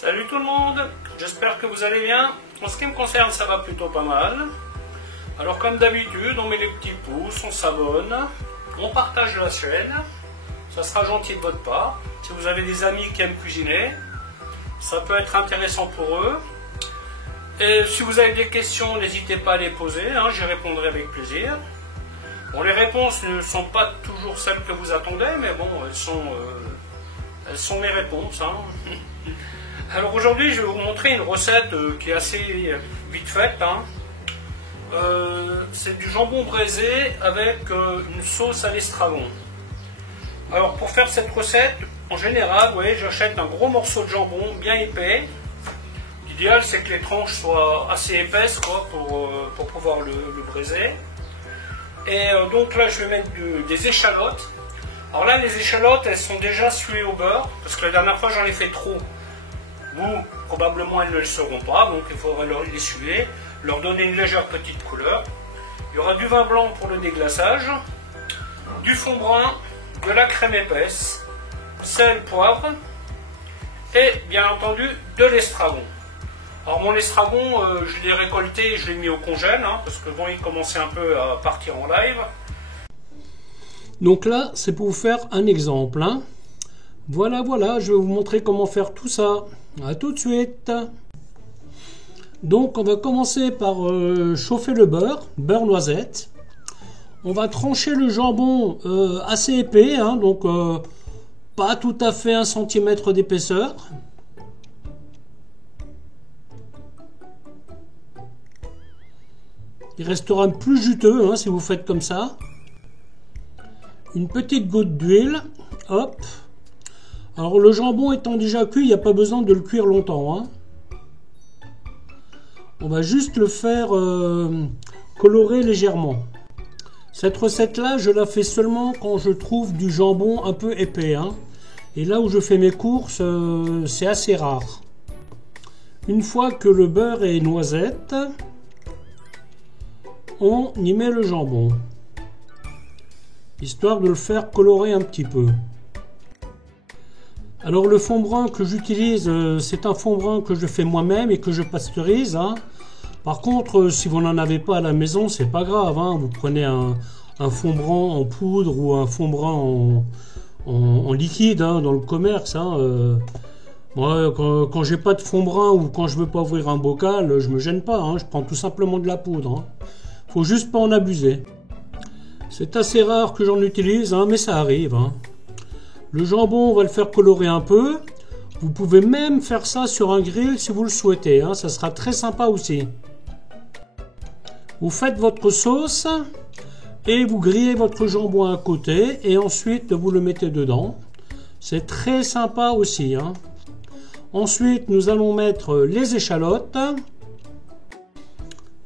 Salut tout le monde, j'espère que vous allez bien. En ce qui me concerne, ça va plutôt pas mal. Alors comme d'habitude, on met les petits pouces, on s'abonne, on partage la chaîne. Ça sera gentil de votre part. Si vous avez des amis qui aiment cuisiner, ça peut être intéressant pour eux. Et si vous avez des questions, n'hésitez pas à les poser, j'y répondrai avec plaisir. Bon, les réponses ne sont pas toujours celles que vous attendez, mais bon, elles sont mes réponses. Alors aujourd'hui, je vais vous montrer une recette qui est assez vite faite. C'est du jambon braisé avec une sauce à l'estragon. Alors pour faire cette recette, en général, vous voyez, j'achète un gros morceau de jambon bien épais. L'idéal, c'est que les tranches soient assez épaisses pour pouvoir le braiser. Et donc là, je vais mettre des échalotes. Alors là, les échalotes, elles sont déjà suées au beurre, parce que la dernière fois, j'en ai fait trop. Vous, probablement, elles ne le seront pas, donc il faudra les suer, leur donner une légère petite couleur. Il y aura du vin blanc pour le déglaçage, du fond brun, de la crème épaisse, sel, poivre, et bien entendu, de l'estragon. Alors mon estragon, je l'ai récolté, je l'ai mis au congèle, parce que bon, il commençait un peu à partir en live. Donc là, c'est pour vous faire un exemple. Voilà, je vais vous montrer comment faire tout ça. A tout de suite. Donc on va commencer par chauffer le beurre noisette. On va trancher le jambon assez épais, donc pas tout à fait 1 cm d'épaisseur. Il restera plus juteux si vous faites comme ça. Une petite goutte d'huile. Hop. Alors le jambon étant déjà cuit, il n'y a pas besoin de le cuire longtemps. On va juste le faire colorer légèrement. Cette recette-là, je la fais seulement quand je trouve du jambon un peu épais. Et là où je fais mes courses, c'est assez rare. Une fois que le beurre est noisette, on y met le jambon, histoire de le faire colorer un petit peu. Alors le fond brun que j'utilise, c'est un fond brun que je fais moi-même et que je pasteurise. Par contre, si vous n'en avez pas à la maison, c'est pas grave. Vous prenez un fond brun en poudre ou un fond brun en liquide dans le commerce. Moi, quand j'ai pas de fond brun ou quand je veux pas ouvrir un bocal, je me gêne pas. Je prends tout simplement de la poudre. Faut juste pas en abuser. C'est assez rare que j'en utilise, mais ça arrive. Le jambon, on va le faire colorer un peu. Vous pouvez même faire ça sur un grill si vous le souhaitez. Ça sera très sympa aussi. Vous faites votre sauce et vous grillez votre jambon à côté et ensuite vous le mettez dedans. C'est très sympa aussi. Ensuite, nous allons mettre les échalotes.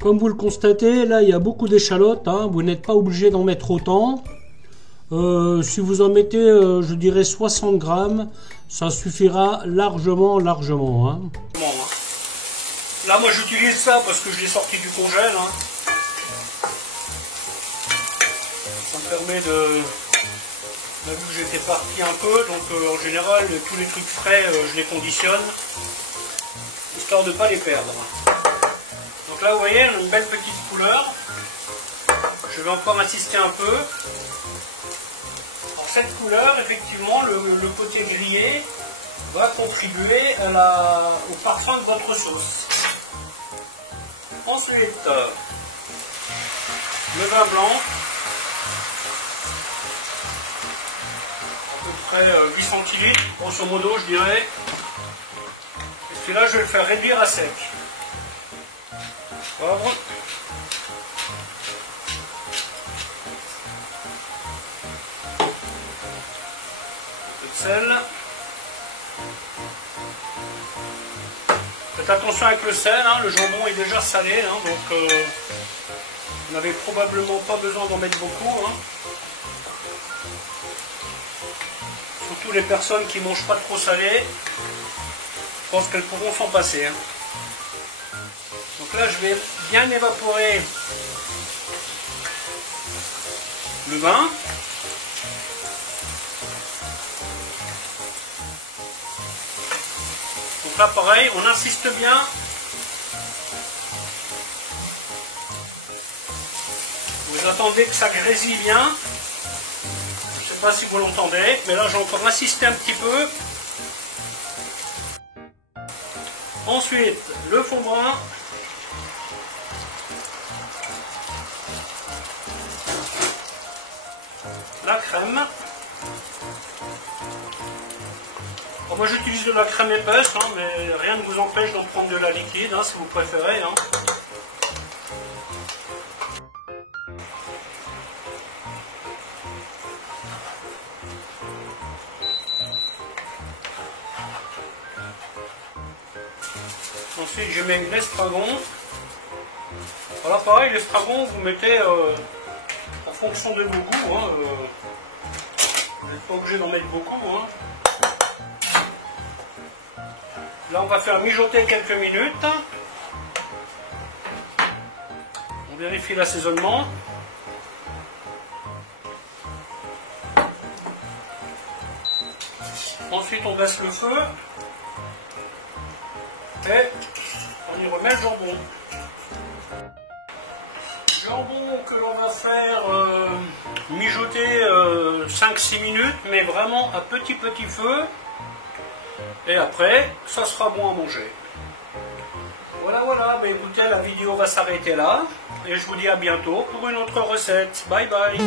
Comme vous le constatez, là il y a beaucoup d'échalotes, vous n'êtes pas obligé d'en mettre autant. Si vous en mettez, je dirais 60 grammes, ça suffira largement. Là moi j'utilise ça parce que je l'ai sorti du congèle. Ça me permet de... On a vu que j'étais parti un peu, donc en général tous les trucs frais je les conditionne, histoire de ne pas les perdre. Donc là, vous voyez, on a une belle petite couleur. Je vais encore insister un peu. Alors, cette couleur, effectivement, le côté grillé va contribuer au parfum de votre sauce. Ensuite, le vin blanc. À peu près 8 centilitres, grosso modo, je dirais. Et puis là, je vais le faire réduire à sec. Poivre. Un peu de sel. Faites attention avec le sel, le jambon est déjà salé, donc vous n'avez probablement pas besoin d'en mettre beaucoup. Surtout les personnes qui ne mangent pas trop salé, je pense qu'elles pourront s'en passer. Donc là, je vais bien évaporer le vin. Donc là pareil, on insiste bien. Vous attendez que ça grésille bien. Je ne sais pas si vous l'entendez, mais là j'ai encore insisté un petit peu. Ensuite, le fond brun. La crème. Bon, moi j'utilise de la crème épaisse, hein, mais rien ne vous empêche d'en prendre de la liquide, hein, si vous préférez. Hein. Ensuite je mets l'estragon. Voilà pareil, l'estragon vous mettez en fonction de vos goûts. Hein, vous n'êtes pas obligé d'en mettre beaucoup. Hein. Là on va faire mijoter quelques minutes. On vérifie l'assaisonnement. Ensuite on baisse le feu. Et on y remet le jambon. Jambon que l'on va faire mijoter 5-6 minutes, mais vraiment à petit feu. Et après, ça sera bon à manger. Voilà, bah écoutez, la vidéo va s'arrêter là. Et je vous dis à bientôt pour une autre recette. Bye bye.